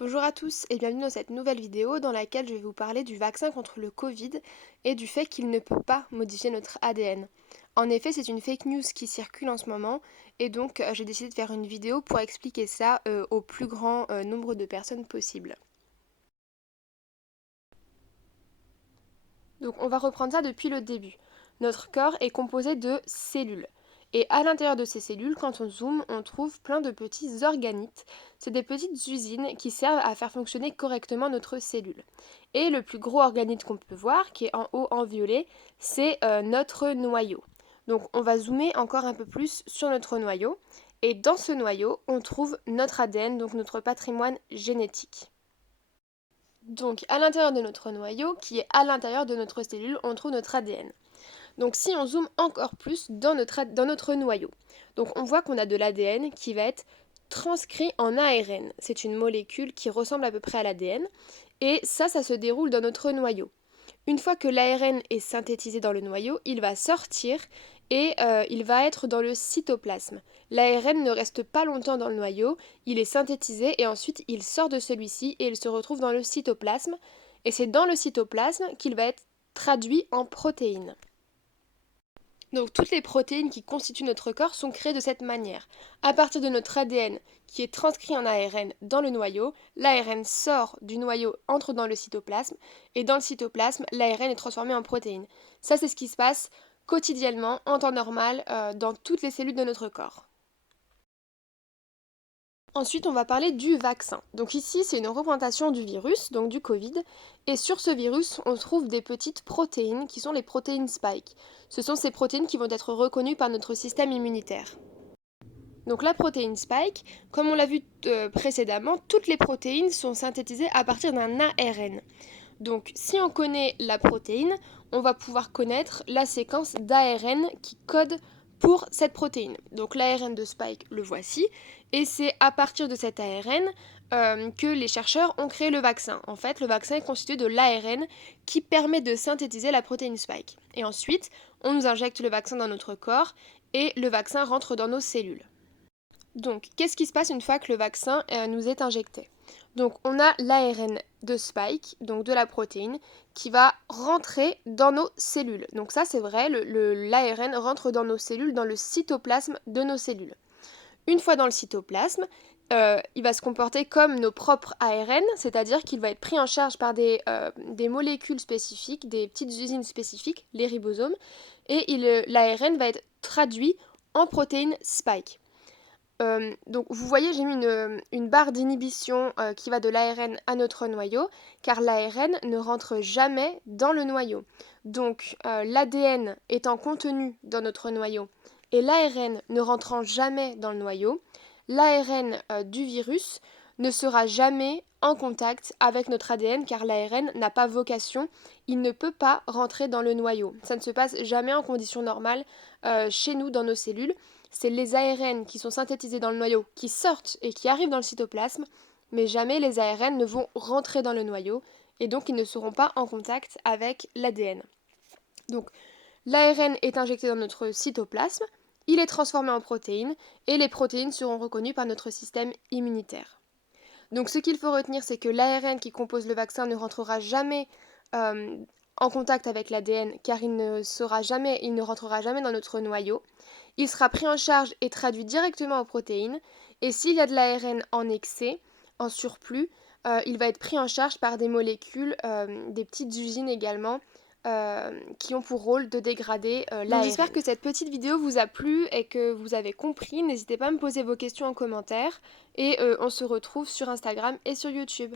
Bonjour à tous et bienvenue dans cette nouvelle vidéo dans laquelle je vais vous parler du vaccin contre le Covid et du fait qu'il ne peut pas modifier notre ADN. En effet, c'est une fake news qui circule en ce moment et donc j'ai décidé de faire une vidéo pour expliquer ça au plus grand nombre de personnes possible. Donc on va reprendre ça depuis le début. Notre corps est composé de cellules. Et à l'intérieur de ces cellules, quand on zoome, on trouve plein de petits organites. C'est des petites usines qui servent à faire fonctionner correctement notre cellule. Et le plus gros organite qu'on peut voir, qui est en haut en violet, c'est notre noyau. Donc on va zoomer encore un peu plus sur notre noyau. Et dans ce noyau, on trouve notre ADN, donc notre patrimoine génétique. Donc à l'intérieur de notre noyau, qui est à l'intérieur de notre cellule, on trouve notre ADN. Donc si on zoome encore plus dans notre noyau, donc on voit qu'on a de l'ADN qui va être transcrit en ARN. C'est une molécule qui ressemble à peu près à l'ADN. Et ça se déroule dans notre noyau. Une fois que l'ARN est synthétisé dans le noyau, il va sortir et il va être dans le cytoplasme. L'ARN ne reste pas longtemps dans le noyau, il est synthétisé et ensuite il sort de celui-ci et il se retrouve dans le cytoplasme. Et c'est dans le cytoplasme qu'il va être traduit en protéines. Donc toutes les protéines qui constituent notre corps sont créées de cette manière. À partir de notre ADN qui est transcrit en ARN dans le noyau, l'ARN sort du noyau, entre dans le cytoplasme, et dans le cytoplasme, l'ARN est transformé en protéines. Ça, c'est ce qui se passe quotidiennement, en temps normal, dans toutes les cellules de notre corps. Ensuite, on va parler du vaccin. Donc ici, c'est une représentation du virus, donc du Covid. Et sur ce virus, on trouve des petites protéines qui sont les protéines spike. Ce sont ces protéines qui vont être reconnues par notre système immunitaire. Donc la protéine spike, comme on l'a vu précédemment, toutes les protéines sont synthétisées à partir d'un ARN. Donc si on connaît la protéine, on va pouvoir connaître la séquence d'ARN qui code pour cette protéine. Donc l'ARN de Spike, le voici, et c'est à partir de cet ARN que les chercheurs ont créé le vaccin. En fait, le vaccin est constitué de l'ARN qui permet de synthétiser la protéine Spike. Et ensuite, on nous injecte le vaccin dans notre corps et le vaccin rentre dans nos cellules. Donc, qu'est-ce qui se passe une fois que le vaccin nous est injecté? Donc, on a l'ARN de Spike, donc de la protéine, qui va rentrer dans nos cellules. Donc ça, c'est vrai, l'ARN rentre dans nos cellules, dans le cytoplasme de nos cellules. Une fois dans le cytoplasme, il va se comporter comme nos propres ARN, c'est-à-dire qu'il va être pris en charge par des molécules spécifiques, des petites usines spécifiques, les ribosomes, et l'ARN va être traduit en protéines Spike. Donc vous voyez, j'ai mis une barre d'inhibition qui va de l'ARN à notre noyau, car l'ARN ne rentre jamais dans le noyau. Donc l'ADN étant contenu dans notre noyau et l'ARN ne rentrant jamais dans le noyau, l'ARN du virus ne sera jamais en contact avec notre ADN car l'ARN n'a pas vocation, il ne peut pas rentrer dans le noyau. Ça ne se passe jamais en conditions normales chez nous dans nos cellules. C'est les ARN qui sont synthétisés dans le noyau qui sortent et qui arrivent dans le cytoplasme, mais jamais les ARN ne vont rentrer dans le noyau et donc ils ne seront pas en contact avec l'ADN. Donc l'ARN est injecté dans notre cytoplasme, il est transformé en protéines et les protéines seront reconnues par notre système immunitaire. Donc ce qu'il faut retenir, c'est que l'ARN qui compose le vaccin ne rentrera jamais en contact avec l'ADN car il ne rentrera jamais dans notre noyau. Il sera pris en charge et traduit directement aux protéines. Et s'il y a de l'ARN en excès, en surplus, il va être pris en charge par des molécules, des petites usines également, qui ont pour rôle de dégrader l'ARN. J'espère que cette petite vidéo vous a plu et que vous avez compris. N'hésitez pas à me poser vos questions en commentaire. Et on se retrouve sur Instagram et sur YouTube.